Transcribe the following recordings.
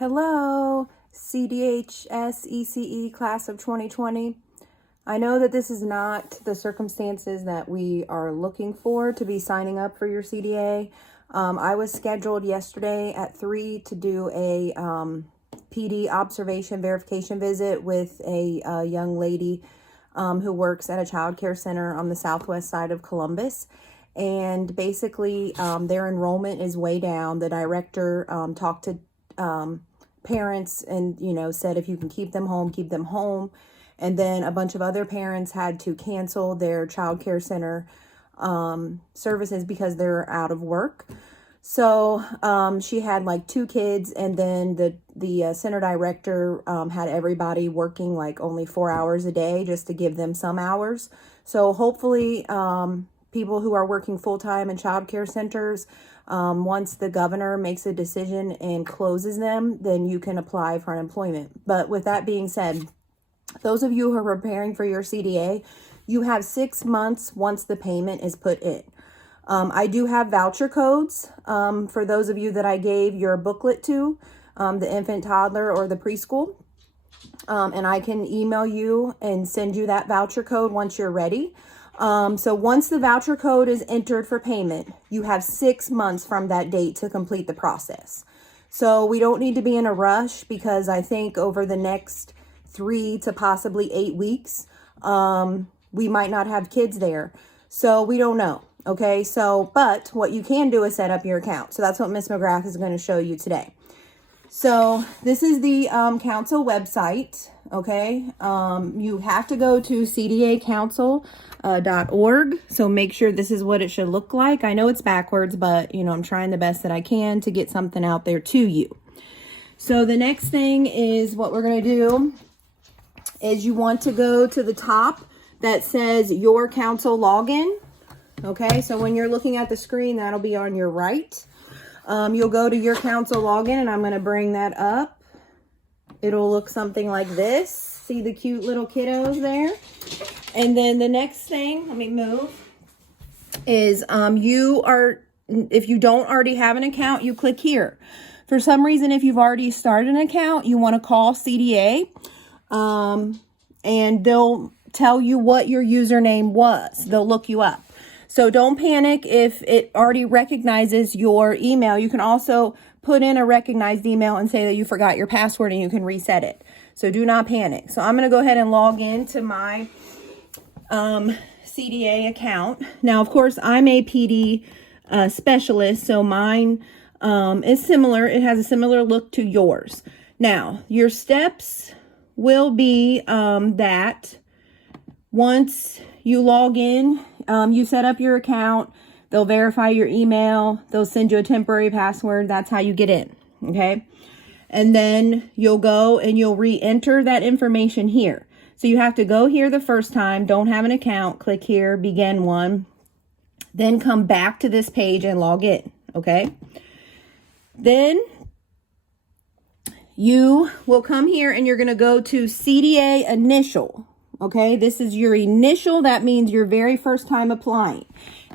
Hello, CDHS ECE class of 2020. I know that this is not the circumstances that we are looking for to be signing up for your CDA. I was scheduled yesterday at 3 to do a PD observation verification visit with a young lady who works at a child care center on the southwest side of Columbus. And basically, their enrollment is way down. The director talked to parents and, said if you can keep them home, keep them home. And then a bunch of other parents had to cancel their child care center services because they're out of work. So she had like 2 kids, and then the center director had everybody working like only 4 hours a day just to give them some hours. So hopefully people who are working full-time in child care centers, once the governor makes a decision and closes them, then you can apply for unemployment. But with that being said, those of you who are preparing for your CDA, you have 6 months once the payment is put in. I do have voucher codes for those of you that I gave your booklet to, the infant, toddler, or the preschool. And I can email you and send you that voucher code once you're ready. So once the voucher code is entered for payment, you have 6 months from that date to complete the process. So we don't need to be in a rush, because I think over the next 3 to possibly 8 weeks, we might not have kids there. So we don't know. Okay. So, but what you can do is set up your account. So that's what Ms. McGrath is going to show you today. So this is the council website. Okay. You have to go to cdacouncil.org. So make sure this is what it should look like. I know it's backwards, but I'm trying the best that I can to get something out there to you. So the next thing is what we're going to do is you want to go to the top that says your council login. Okay. So when you're looking at the screen, that'll be on your right. You'll go to your council login, and I'm going to bring that up. It'll look something like this. See the cute little kiddos there? And then the next thing, let me move, is if you don't already have an account, you click here. For some reason, if you've already started an account, you want to call CDA, and they'll tell you what your username was. They'll look you up. So don't panic if it already recognizes your email. You can also put in a recognized email and say that you forgot your password, and you can reset it. So do not panic. So I'm going to go ahead and log into my CDA account. Now, of course, I'm a PD specialist, so mine is similar. It has a similar look to yours. Now, your steps will be that once you log in, you set up your account, they'll verify your email, they'll send you a temporary password. That's how you get in, okay? And then you'll go and you'll re-enter that information here. So you have to go here the first time, don't have an account, click here, begin one, then come back to this page and log in, okay? Then you will come here and you're going to go to CDA initial. Okay, this is your initial. That means your very first time applying.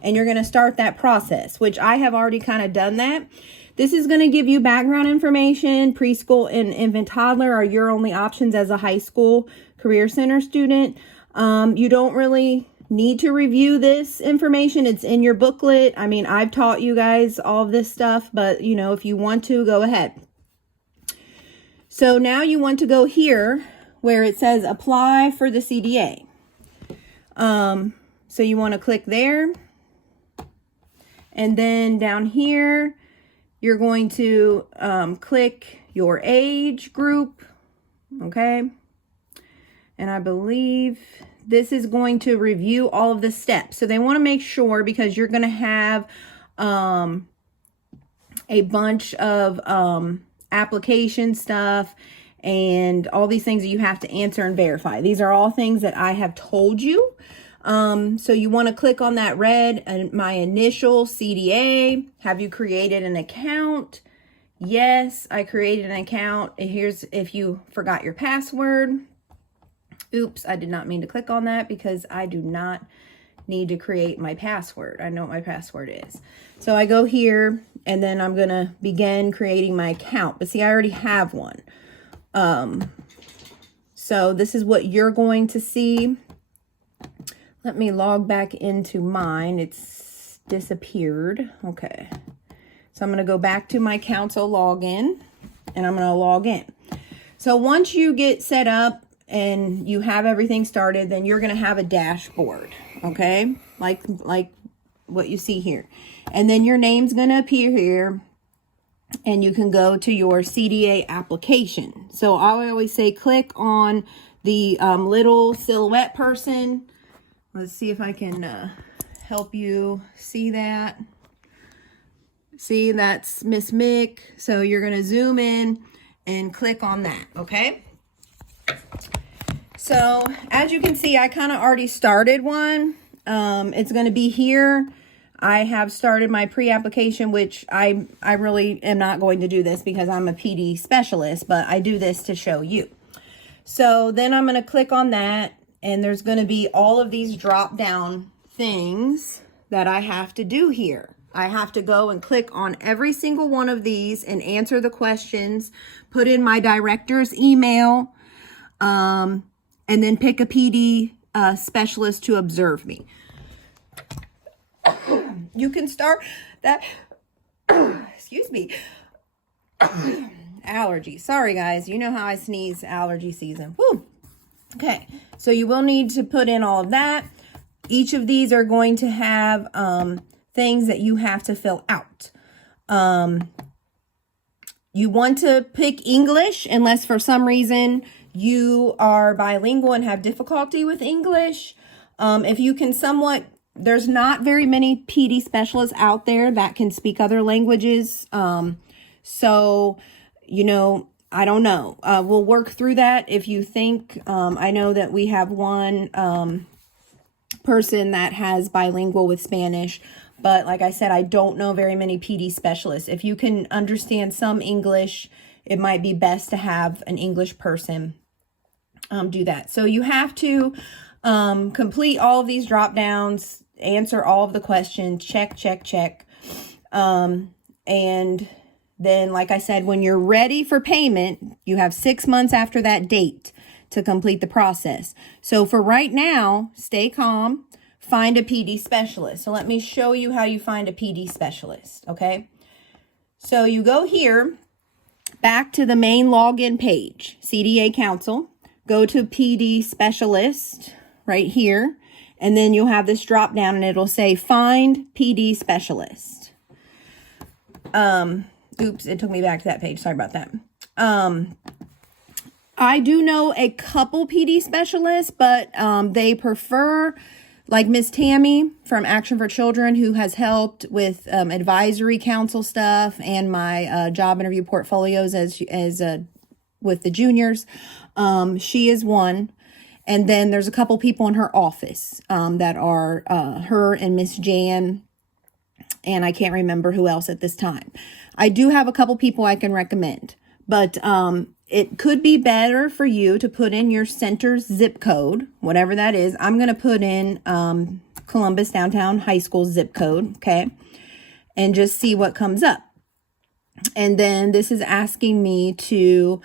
And you're going to start that process, which I have already kind of done that. This is going to give you background information. Preschool and infant toddler are your only options as a high school career center student. You don't really need to review this information. It's in your booklet. I mean, I've taught you guys all of this stuff, but if you want to, go ahead. So now you want to go here where it says apply for the CDA. So you want to click there. And then down here, you're going to click your age group. Okay. And I believe this is going to review all of the steps. So they want to make sure, because you're going to have a bunch of application stuff and all these things that you have to answer and verify. These are all things that I have told you. So you want to click on that red, my initial CDA. Have you created an account? Yes, I created an account. And here's if you forgot your password. Oops, I did not mean to click on that, because I do not need to create my password. I know what my password is. So I go here and then I'm going to begin creating my account. But see, I already have one. So this is what you're going to see. Let me log back into mine. It's disappeared. Okay. So I'm going to go back to my console login, and I'm going to log in. So once you get set up and you have everything started, then you're going to have a dashboard. Okay. Like what you see here. And then your name's going to appear here, and you can go to your CDA application. So I always say click on the little silhouette person. Let's see if I can help you see that. See, that's Miss Mick. So you're going to zoom in and click on that, okay? So as you can see, I kind of already started one. It's going to be here. I have started my pre-application, which I really am not going to do this because I'm a PD specialist, but I do this to show you. So then I'm going to click on that, and there's going to be all of these drop down things that I have to do here. I have to go and click on every single one of these and answer the questions, put in my director's email, and then pick a PD specialist to observe me. You can start that, excuse me, allergy. Sorry, guys. You know how I sneeze, allergy season. Woo. Okay, so you will need to put in all of that. Each of these are going to have things that you have to fill out. You want to pick English unless for some reason you are bilingual and have difficulty with English. If you can somewhat, there's not very many PD specialists out there that can speak other languages. So, you know, I don't know. We'll work through that if you think. I know that we have one person that has bilingual with Spanish. But like I said, I don't know very many PD specialists. If you can understand some English, it might be best to have an English person do that. So you have to complete all of these drop downs, answer all of the questions, check. And then, like I said, when you're ready for payment, you have 6 months after that date to complete the process. So for right now, stay calm. Find a PD specialist. So let me show you how you find a PD specialist, okay? So you go here, back to the main login page, CDA Council, go to PD Specialist right here, and then you'll have this drop down and it'll say Find PD Specialist. Oops, it took me back to that page. Sorry about that. I do know a couple PD specialists, but they prefer, like Miss Tammy from Action for Children, who has helped with advisory council stuff and my job interview portfolios as with the juniors. She is one. And then there's a couple people in her office that are her and Miss Jan, and I can't remember who else at this time. I do have a couple people I can recommend, but it could be better for you to put in your center's zip code, whatever that is. I'm going to put in Columbus Downtown High School zip code, okay, and just see what comes up. And then this is asking me to,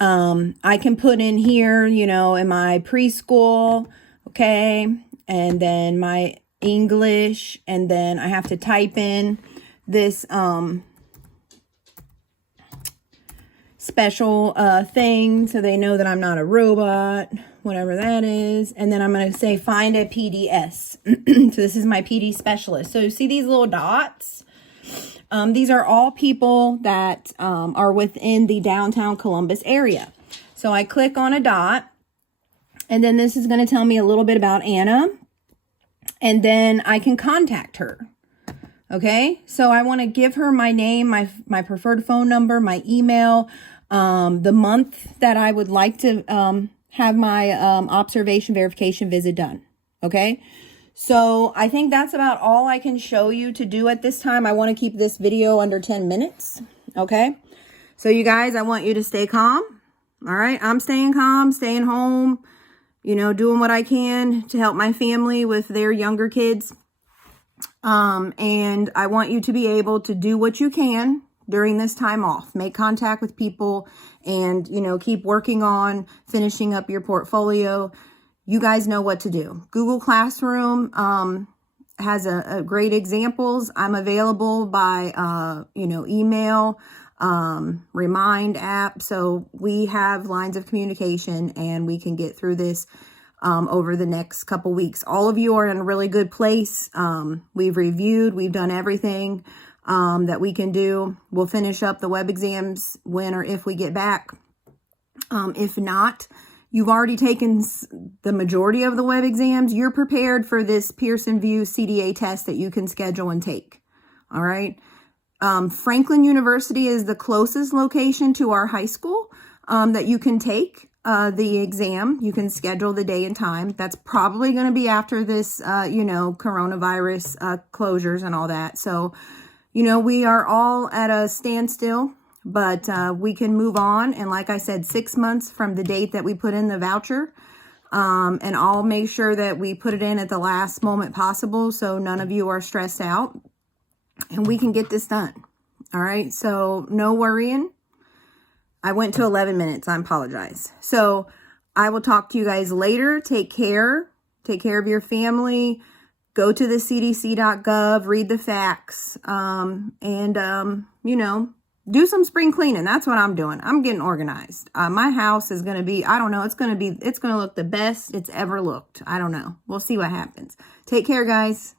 I can put in here, you know, in my preschool, okay, and then my English, and then I have to type in this special thing so they know that I'm not a robot, whatever that is. And then I'm going to say find a PDS. So this is my PD specialist. So you see these little dots? These are all people that are within the downtown Columbus area. So I click on a dot, and then this is going to tell me a little bit about Anna, and then I can contact her. Okay, so I want to give her my name, my preferred phone number, my email, the month that I would like to have my observation verification visit done. Okay, so I think that's about all I can show you to do at this time. I want to keep this video under 10 minutes. Okay, so you guys, I want you to stay calm. All right, I'm staying calm, staying home, you know, doing what I can to help my family with their younger kids. And I want you to be able to do what you can during this time off. Make contact with people and, you know, keep working on finishing up your portfolio. You guys know what to do. Google Classroom has a great examples. I'm available by, you know, email, Remind app. So we have lines of communication and we can get through this over the next couple weeks. All of you are in a really good place. We've reviewed, we've done everything that we can do. We'll finish up the web exams when or if we get back. If not, you've already taken the majority of the web exams. You're prepared for this Pearson VUE CDA test that you can schedule and take. All right. Franklin University is the closest location to our high school that you can take the exam. You can schedule the day and time. That's probably going to be after this, you know, coronavirus closures and all that. So, you know, we are all at a standstill, but we can move on. And like I said, 6 months from the date that we put in the voucher, and I'll make sure that we put it in at the last moment possible so none of you are stressed out and we can get this done. All right, so no worrying. I went to 11 minutes. I apologize. So I will talk to you guys later. Take care. Take care of your family. Go to the cdc.gov, read the facts, and, you know, do some spring cleaning. That's what I'm doing. I'm getting organized. My house is going to be, I don't know, it's going to look the best it's ever looked. I don't know. We'll see what happens. Take care, guys.